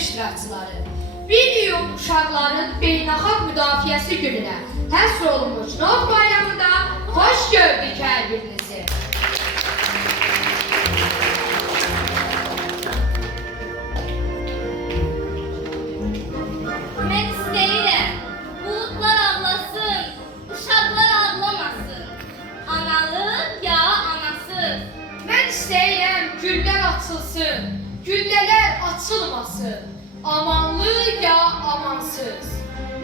iştirakçıları. 1 iyun uşaqların beynəlxalq müdafiəsi gününə həsr olunmuş Not bayramında xoş gördük hər birinizi. Mən istəyirəm, buludlar ağlasın, uşaqlar ağlamasın. Analı ya anasız. Mən istəyirəm güllər açılsın, güllələr açılmasın. Amanlı ya amansız.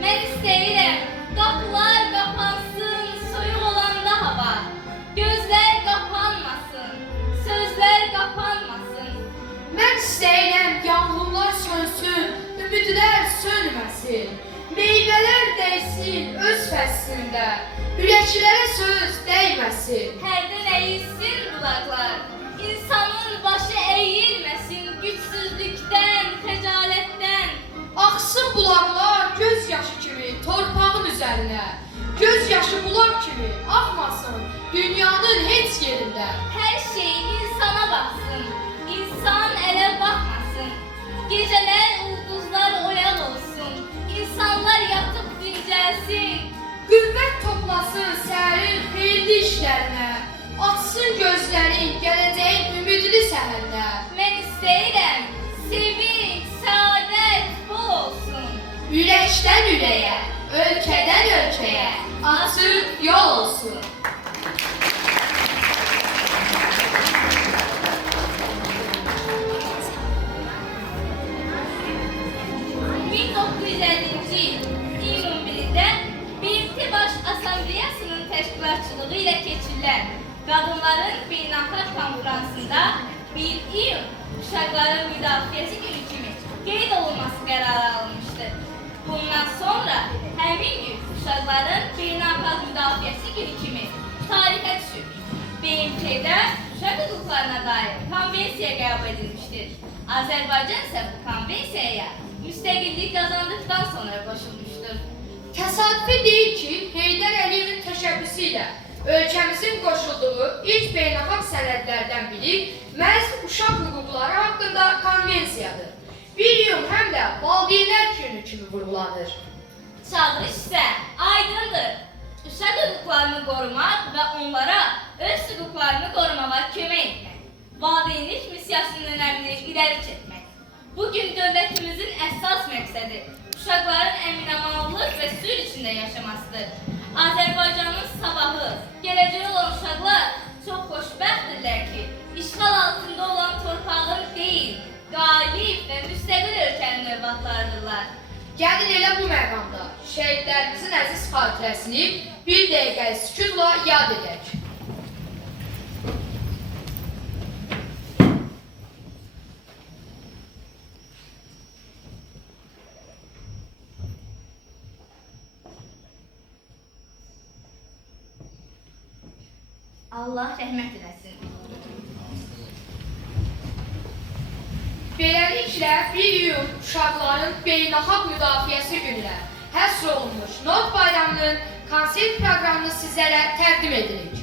Mən istəyirəm, qapılar qapansın, soyuq olanda hava. Gözlər qapanmasın, sözlər qapanmasın. Mən istəyirəm yanğınlar sönsün, ümidlər sönməsin. Meyvələr dəysin öz fəslində, ürəklərə söz dəyməsin. Hərdən əyilsin qulaqlar, insanın başı əyilməsin gücsüzlükdən, xəcalətdən. Axsın bulaqlar göz yaşı kimi torpağın üzərinə. Göz yaşı bulaq kimi axmasın dünyanın heç yerində. Hər şey insana baxsın, insan ələ baxmasın. Gecələr ulduzlar oyaq olsun, insanlar yatıb dincəlsin. Qüvvət toplasın səhərin xeyirli işlərinə. Açsın gözlərin gələcəyin ümidli səhərdə. Mən istəyirəm, sevinç, səadət bol olsun. Ürəkdən ürəyə, ölkədən ölkəyə açıq yol olsun. İyun 1-də BMT Baş Assambleyasının təşkilatçılığı ilə keçirilən Qadınların Beynəlxalq Konfransında 1 iyun uşaqların müdafiəsi günü kimi qeyd olunması qərarı alınmışdır. Bundan sonra həmin gün uşaqların beynəlxalq müdafiəsi günü kimi tarixə düşür. BMT-də uşaq hüquqlarına dair konvensiya qəbul edilmişdir. Azərbaycan isə bu konvensiyaya müstəqillik qazandıqdan sonra qoşulmuşdur. Təsadüfi deyil ki, Heydər Əliyevin təşəbbüsü ilə ölkəmizin qoşulduğu ilk beynəlxalq sənədlərdən biri məhz uşaq hüquqları haqqında konvensiyadır. 1 iyun həm də valideynlər günü kimi vurgulanır. Çağırış isə aydındır. Uşaq hüquqlarını qorumaq və onlara öz hüquqlarını qorumağa kömək etmək. Valideynlik missiyasının önəmini irəli çəkmək. Bugün dövlətimizin əsas məqsədi uşaqların əminamanlıq və sülh içində yaşamasıdır. Azərbaycanın sabahı, gələcəyi olan uşaqlar çox xoşbəxtdirlər ki, işğal altında olan torpağın deyil, qalib və müstəqil ölkənin övladlarıdırlar. Gəlin elə bu məqamda şəhidlərimizin əziz xatirəsini bir dəqiqə sükutla yad edək. Allah rəhmət eləsin. Beləliklə 1 iyun uşaqların beynəlxalq müdafiəsi gününə həsr olunmuş Not bayramının konsert proqramını sizlərə təqdim edirik.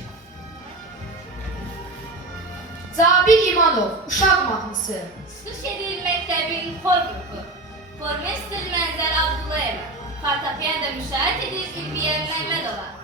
Cabir İmanov, uşaq mahnısı. Şuşedil məktəbin xor qrupu. Formester Mənzər Abdullayeva. Fortepiyoda müşahidə edir İlbiyə Məmmədova.